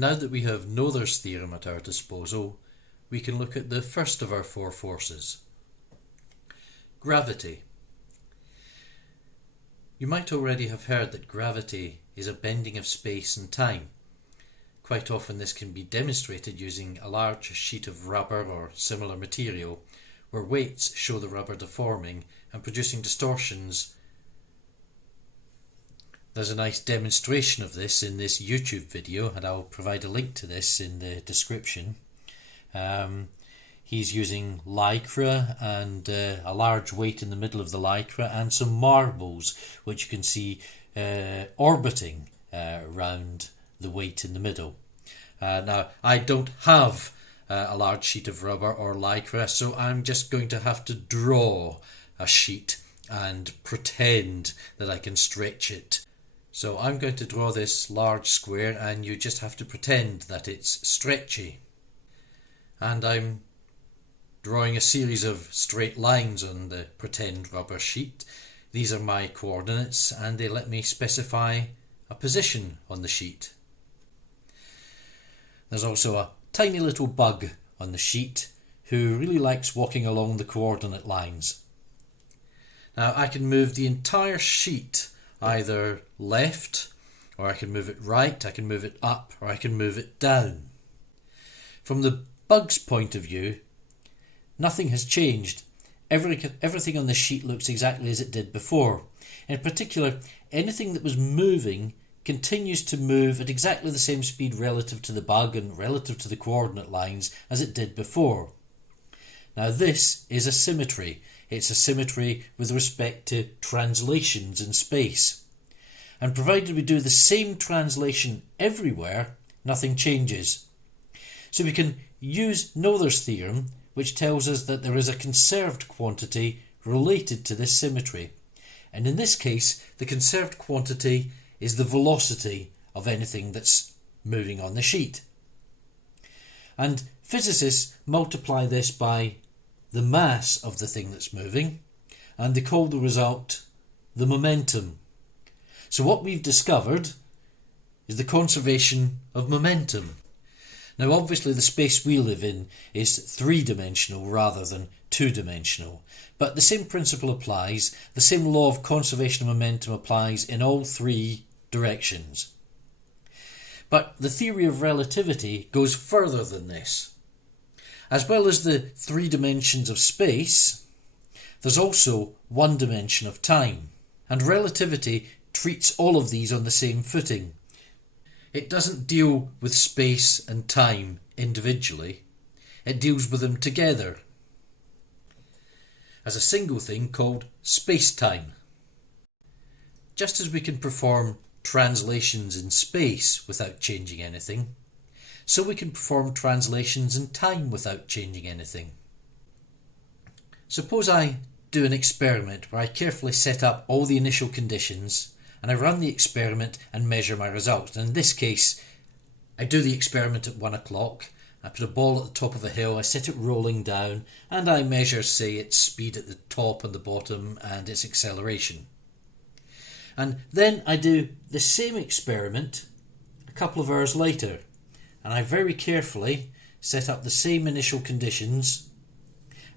Now that we have Noether's theorem at our disposal, we can look at the first of our four forces. Gravity. You might already have heard that gravity is a bending of space and time. Quite often this can be demonstrated using a large sheet of rubber or similar material, where weights show the rubber deforming and producing distortions. There's a nice demonstration of this in this YouTube video, and I'll provide a link to this in the description. He's using lycra and a large weight in the middle of the lycra and some marbles, which you can see orbiting around the weight in the middle. Now, I don't have a large sheet of rubber or lycra, so I'm just going to have to draw a sheet and pretend that I can stretch it. So I'm going to draw this large square, and you just have to pretend that it's stretchy. And I'm drawing a series of straight lines on the pretend rubber sheet. These are my coordinates, and they let me specify a position on the sheet. There's also a tiny little bug on the sheet who really likes walking along the coordinate lines. Now I can move the entire sheet either left, or I can move it right, I can move it up, or I can move it down. From the bug's point of view, nothing has changed. Everything on the sheet looks exactly as it did before. In particular, anything that was moving continues to move at exactly the same speed relative to the bug and relative to the coordinate lines as it did before. Now this is a symmetry. It's a symmetry with respect to translations in space. And provided we do the same translation everywhere, nothing changes. So we can use Noether's theorem, which tells us that there is a conserved quantity related to this symmetry. And in this case, the conserved quantity is the velocity of anything that's moving on the sheet. And physicists multiply this by the mass of the thing that's moving, and they call the result the momentum. So what we've discovered is the conservation of momentum. Now obviously the space we live in is three-dimensional rather than two-dimensional, but the same principle applies. The same law of conservation of momentum applies in all three directions. But the theory of relativity goes further than this. As well as the three dimensions of space, there's also one dimension of time, and relativity treats all of these on the same footing. It doesn't deal with space and time individually, it deals with them together as a single thing called space-time. Just as we can perform translations in space without changing anything, so we can perform translations in time without changing anything. Suppose I do an experiment where I carefully set up all the initial conditions and I run the experiment and measure my results. And in this case, I do the experiment at 1 o'clock, I put a ball at the top of a hill, I set it rolling down, and I measure, say, its speed at the top and the bottom and its acceleration. And then I do the same experiment a couple of hours later, and I very carefully set up the same initial conditions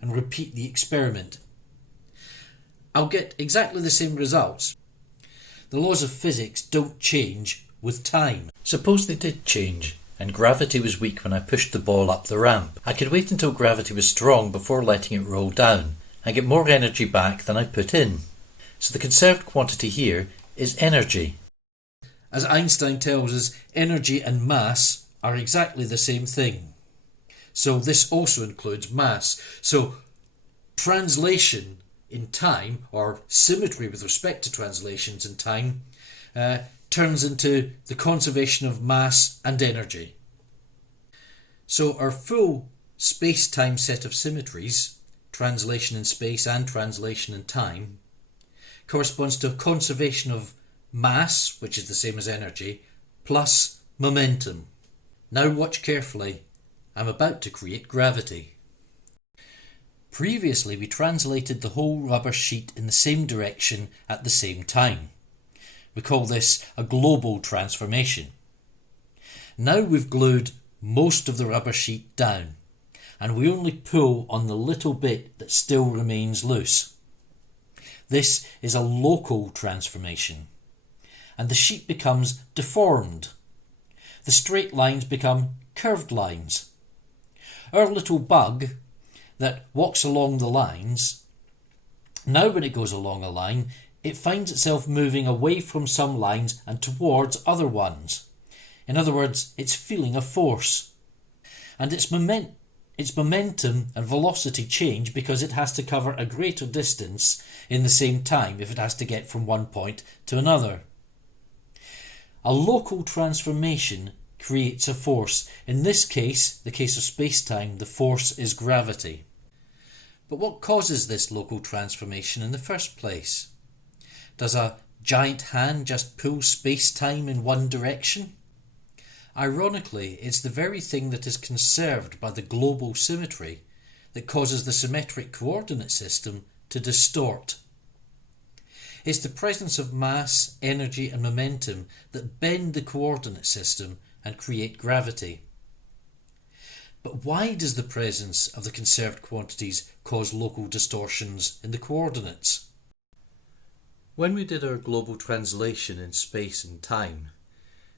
and repeat the experiment. I'll get exactly the same results. The laws of physics don't change with time. Suppose they did change, and gravity was weak when I pushed the ball up the ramp. I could wait until gravity was strong before letting it roll down, and get more energy back than I put in. So the conserved quantity here is energy. As Einstein tells us, energy and mass are exactly the same thing. So this also includes mass. So translation in time, or symmetry with respect to translations in time, turns into the conservation of mass and energy. So our full space-time set of symmetries, translation in space and translation in time, corresponds to a conservation of mass, which is the same as energy, plus momentum. Now watch carefully. I'm about to create gravity. Previously we translated the whole rubber sheet in the same direction at the same time. We call this a global transformation. Now we've glued most of the rubber sheet down, and we only pull on the little bit that still remains loose. This is a local transformation, and the sheet becomes deformed. The straight lines become curved lines. Our little bug that walks along the lines, now when it goes along a line, it finds itself moving away from some lines and towards other ones. In other words, it's feeling a force. And its momentum and velocity change because it has to cover a greater distance in the same time if it has to get from one point to another. A local transformation creates a force. In this case, the case of space-time, the force is gravity. But what causes this local transformation in the first place? Does a giant hand just pull space-time in one direction? Ironically, it's the very thing that is conserved by the global symmetry that causes the symmetric coordinate system to distort. It's the presence of mass, energy and momentum that bend the coordinate system and create gravity. But why does the presence of the conserved quantities cause local distortions in the coordinates? When we did our global translation in space and time,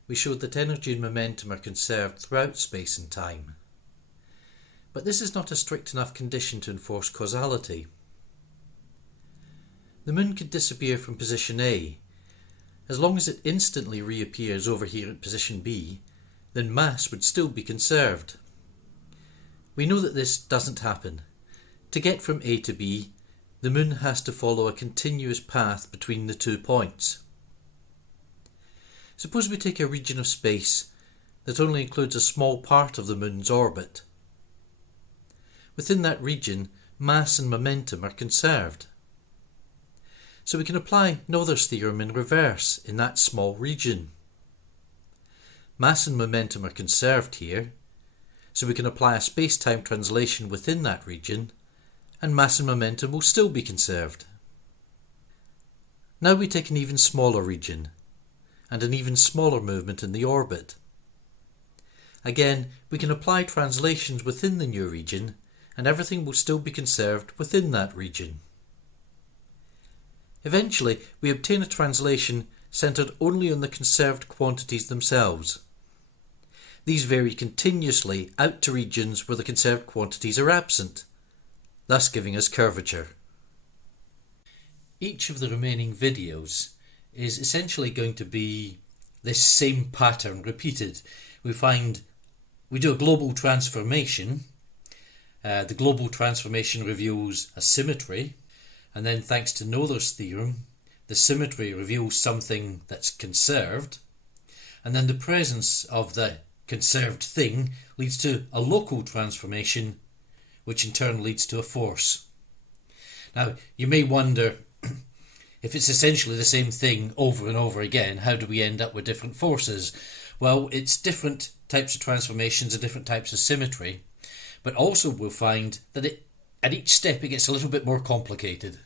we showed that energy and momentum are conserved throughout space and time. But this is not a strict enough condition to enforce causality. The moon could disappear from position A. As long as it instantly reappears over here at position B, then mass would still be conserved. We know that this doesn't happen. To get from A to B, the moon has to follow a continuous path between the 2 points. Suppose we take a region of space that only includes a small part of the moon's orbit. Within that region, mass and momentum are conserved. So we can apply Noether's theorem in reverse in that small region. Mass and momentum are conserved here, so we can apply a space-time translation within that region, and mass and momentum will still be conserved. Now we take an even smaller region, and an even smaller movement in the orbit. Again, we can apply translations within the new region, and everything will still be conserved within that region. Eventually, we obtain a translation centered only on the conserved quantities themselves. These vary continuously out to regions where the conserved quantities are absent, thus giving us curvature. Each of the remaining videos is essentially going to be this same pattern repeated. We do a global transformation. The global transformation reveals a symmetry, and then thanks to Noether's theorem, the symmetry reveals something that's conserved, and then the presence of the conserved thing leads to a local transformation, which in turn leads to a force. Now, you may wonder, if it's essentially the same thing over and over again, how do we end up with different forces? Well, it's different types of transformations and different types of symmetry, but also we'll find that at each step it gets a little bit more complicated.